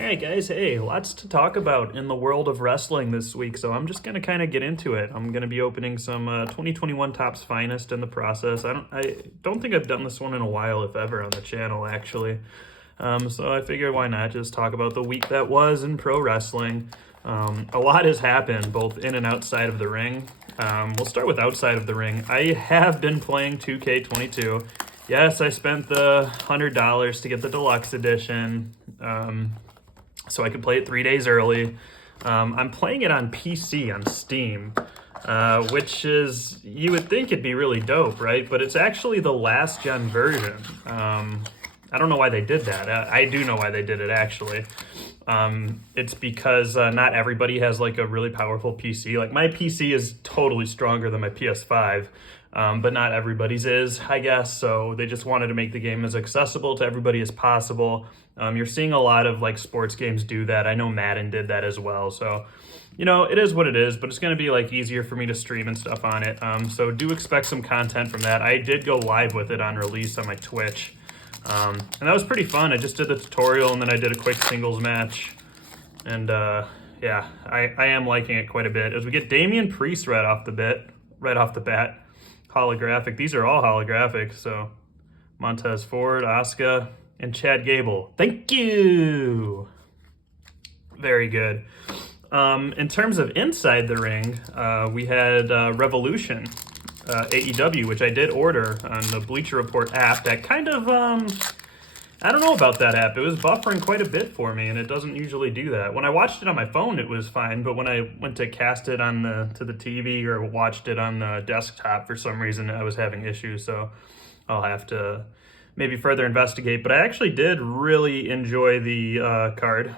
Hey guys, hey, lots to talk about in the world of wrestling this week, so I'm just gonna kind of get into it. I'm gonna be opening some 2021 Topps Finest in the process. I don't think I've done this one in a while, if ever, on the channel actually. So I figured why not just talk about the week that was in pro wrestling. A lot has happened, both in and outside of the ring. We'll start with outside of the ring. I have been playing 2K22. Yes, I spent the $100 to get the deluxe edition. So I could play it 3 days early. I'm playing it on PC on Steam, which is, you would think it'd be really dope, right? But it's actually the last gen version. I don't know why they did that. I do know why they did it, actually. It's because not everybody has like a really powerful PC. Like my PC is totally stronger than my PS5. But not everybody's is, I guess. So they just wanted to make the game as accessible to everybody as possible. You're seeing a lot of like sports games do that. I know Madden did that as well. So, you know, it is what it is, but it's going to be like easier for me to stream and stuff on it. So do expect some content from that. I did go live with it on release on my Twitch. And that was pretty fun. I just did the tutorial and then I did a quick singles match. And yeah, I am liking it quite a bit. As we get Damian Priest right off the bat. Holographic. These are all holographic. So Montez Ford, Asuka, and Chad Gable. Thank you. Very good. In terms of inside the ring, we had Revolution, AEW, which I did order on the Bleacher Report app. That kind of, I don't know about that app. It was buffering quite a bit for me, and it doesn't usually do that. When I watched it on my phone, it was fine, but when I went to cast it on to the TV or watched it on the desktop, for some reason, I was having issues, so I'll have to maybe further investigate. But I actually did really enjoy the card.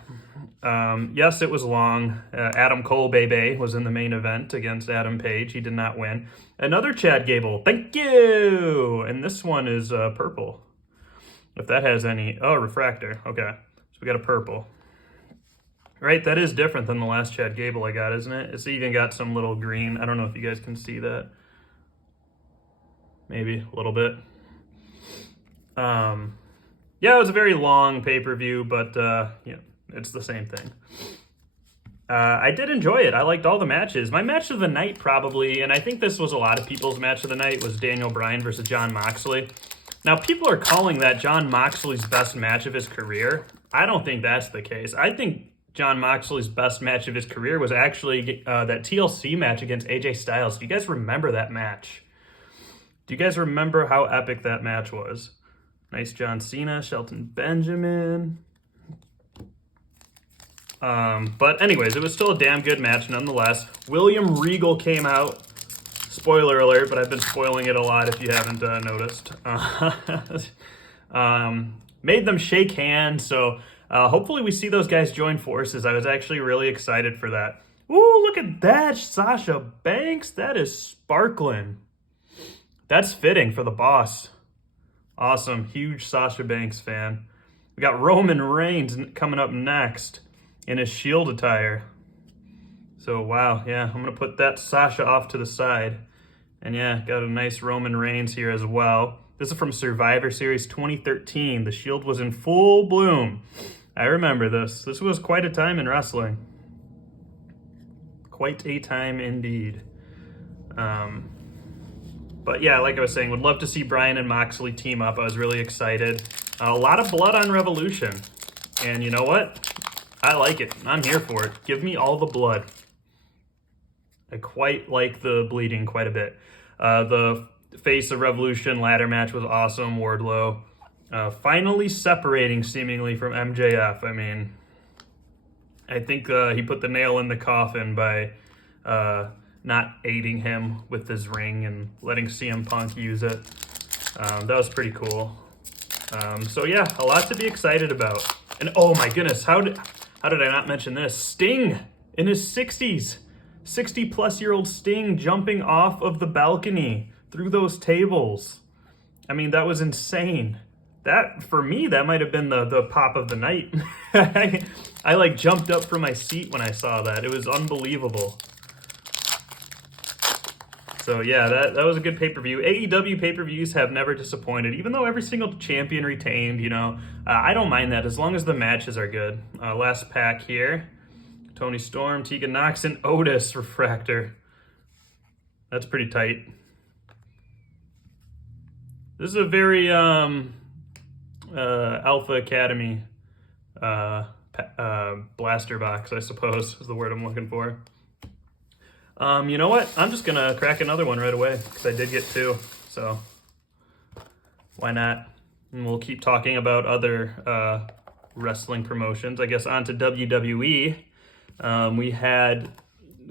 Yes, it was long. Adam Cole Bebe was in the main event against Adam Page. He did not win. Another Chad Gable. Thank you! And this one is purple. If that has any... Oh, refractor. Okay. So we got a purple. Right? That is different than the last Chad Gable I got, isn't it? It's even got some little green. I don't know if you guys can see that. Maybe a little bit. Yeah, it was a very long pay-per-view, but yeah, it's the same thing. I did enjoy it. I liked all the matches. My match of the night probably, and I think this was a lot of people's match of the night, was Daniel Bryan versus Jon Moxley. Now, people are calling that Jon Moxley's best match of his career. I don't think that's the case. I think Jon Moxley's best match of his career was actually that TLC match against AJ Styles. Do you guys remember that match? Do you guys remember how epic that match was? Nice John Cena, Shelton Benjamin. But anyways, it was still a damn good match nonetheless. William Regal came out. Spoiler alert, but I've been spoiling it a lot if you haven't noticed. Made them shake hands, so hopefully we see those guys join forces. I was actually really excited for that. Ooh, look at that, Sasha Banks. That is sparkling. That's fitting for the boss. Awesome, huge Sasha Banks fan. We got Roman Reigns coming up next in his Shield attire. So, wow, yeah, I'm going to put that Sasha off to the side. And yeah, got a nice Roman Reigns here as well. This is from Survivor Series 2013. The Shield was in full bloom. I remember this. This was quite a time in wrestling. Quite a time indeed. But yeah, like I was saying, would love to see Bryan and Moxley team up. I was really excited. A lot of blood on Revolution. And you know what? I like it. I'm here for it. Give me all the blood. I quite like the bleeding quite a bit. The Face of Revolution ladder match was awesome. Wardlow finally separating seemingly from MJF. I mean, I think he put the nail in the coffin by not aiding him with his ring and letting CM Punk use it. That was pretty cool. So yeah, a lot to be excited about. And oh my goodness, how did I not mention this? Sting in his 60s. 60-plus-year-old Sting jumping off of the balcony through those tables. I mean, that was insane. That, for me, that might have been the pop of the night. I like jumped up from my seat when I saw that. It was unbelievable. So yeah, that was a good pay-per-view. AEW pay-per-views have never disappointed, even though every single champion retained, you know. I don't mind that as long as the matches are good. Last pack here. Tony Storm, Tegan Nox, and Otis Refractor. That's pretty tight. This is a very Alpha Academy blaster box, I suppose, is the word I'm looking for. You know what? I'm just going to crack another one right away because I did get two. So why not? And we'll keep talking about other wrestling promotions. I guess on to WWE.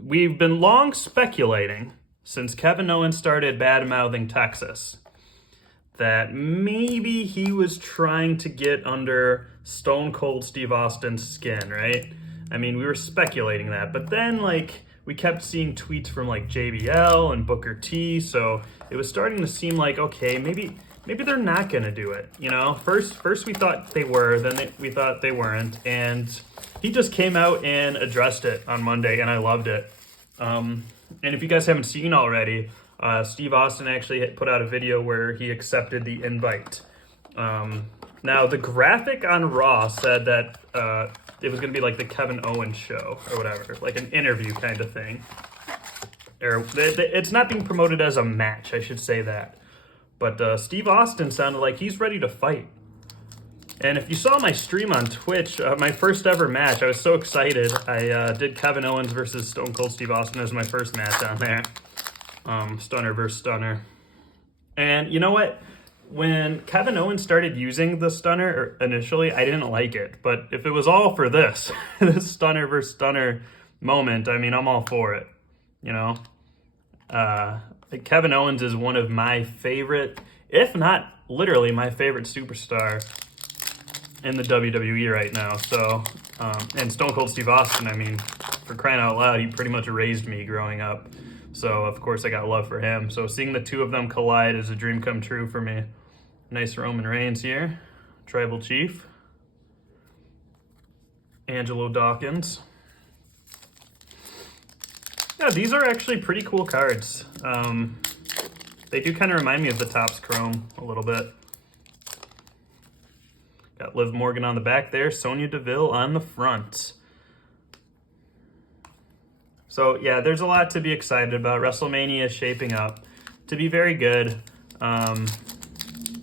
We've been long speculating since Kevin Owens started bad-mouthing Texas that maybe he was trying to get under Stone Cold Steve Austin's skin, right? I mean, we were speculating that, but then, like, we kept seeing tweets from, like, JBL and Booker T, so it was starting to seem like, okay, maybe they're not going to do it, you know? First we thought they were, then we thought they weren't, and he just came out and addressed it on Monday, and I loved it. And if you guys haven't seen already, Steve Austin actually put out a video where he accepted the invite. Now, the graphic on Raw said that it was going to be like the Kevin Owens show or whatever, like an interview kind of thing. Or it's not being promoted as a match, I should say that. But Steve Austin sounded like he's ready to fight. And if you saw my stream on Twitch, my first ever match, I was so excited. I did Kevin Owens versus Stone Cold Steve Austin as my first match on there. Stunner versus Stunner. And you know what? When Kevin Owens started using the Stunner initially, I didn't like it. But if it was all for this, this Stunner versus Stunner moment, I mean, I'm all for it. You know? Kevin Owens is one of my favorite, if not literally my favorite superstar in the WWE right now. So, and Stone Cold Steve Austin, I mean, for crying out loud, he pretty much raised me growing up. So, of course, I got love for him. So, seeing the two of them collide is a dream come true for me. Nice Roman Reigns here. Tribal Chief. Angelo Dawkins. Yeah, these are actually pretty cool cards. They do kind of remind me of the Topps Chrome a little bit. Got Liv Morgan on the back there. Sonya Deville on the front. So, yeah, there's a lot to be excited about. WrestleMania is shaping up to be very good.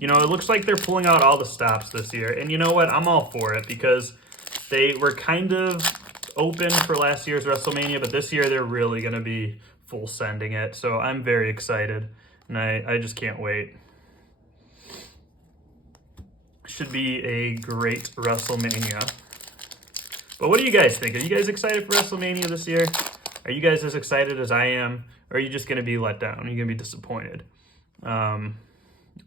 You know, it looks like they're pulling out all the stops this year. And you know what? I'm all for it because they were kind of open for last year's WrestleMania, but this year they're really going to be full sending it. So I'm very excited, and I just can't wait. Should be a great WrestleMania. But what do you guys think? Are you guys excited for WrestleMania this year? Are you guys as excited as I am? Or are you just going to be let down? Are you going to be disappointed?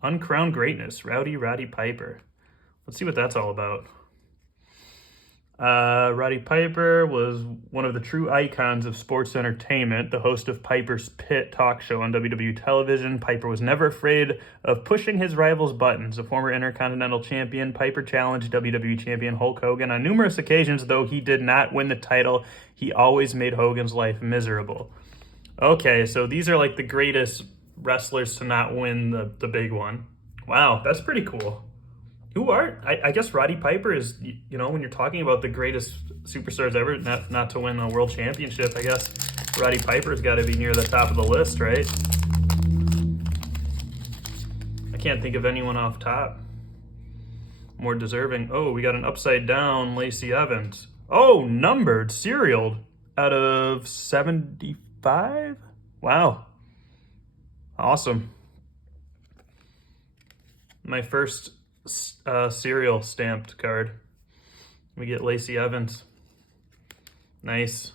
Uncrowned Greatness, Roddy Piper. Let's see what that's all about. Roddy Piper was one of the true icons of sports entertainment, the host of Piper's Pit talk show on WWE television. Piper was never afraid of pushing his rivals' buttons. A former Intercontinental Champion, Piper challenged WWE Champion Hulk Hogan on numerous occasions, though he did not win the title. He always made Hogan's life miserable. Okay, so these are like the greatest wrestlers to not win the big one. Wow, that's pretty cool. I guess Roddy Piper is, you know, when you're talking about the greatest superstars ever not to win a world championship, I guess Roddy Piper's got to be near the top of the list, right? I can't think of anyone off top more deserving. Oh, we got an upside down Lacey Evans. Oh, numbered, serialed out of 75? Wow. Awesome. My first serial stamped card. We get Lacey Evans. Nice.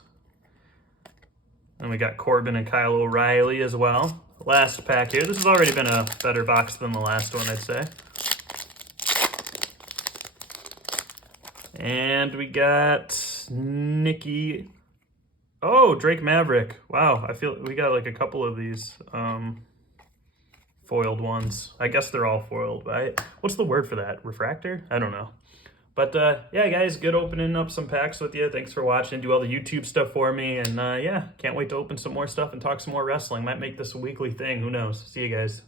And we got Corbin and Kyle O'Reilly as well. Last pack here. This has already been a better box than the last one, I'd say. And we got Nikki. Oh, Drake Maverick. Wow, I feel we got like a couple of these foiled ones. I guess they're all foiled, right? What's the word for that? Refractor? I don't know. But yeah, guys, good opening up some packs with you. Thanks for watching. Do all the YouTube stuff for me. And yeah, can't wait to open some more stuff and talk some more wrestling. Might make this a weekly thing. Who knows? See you guys.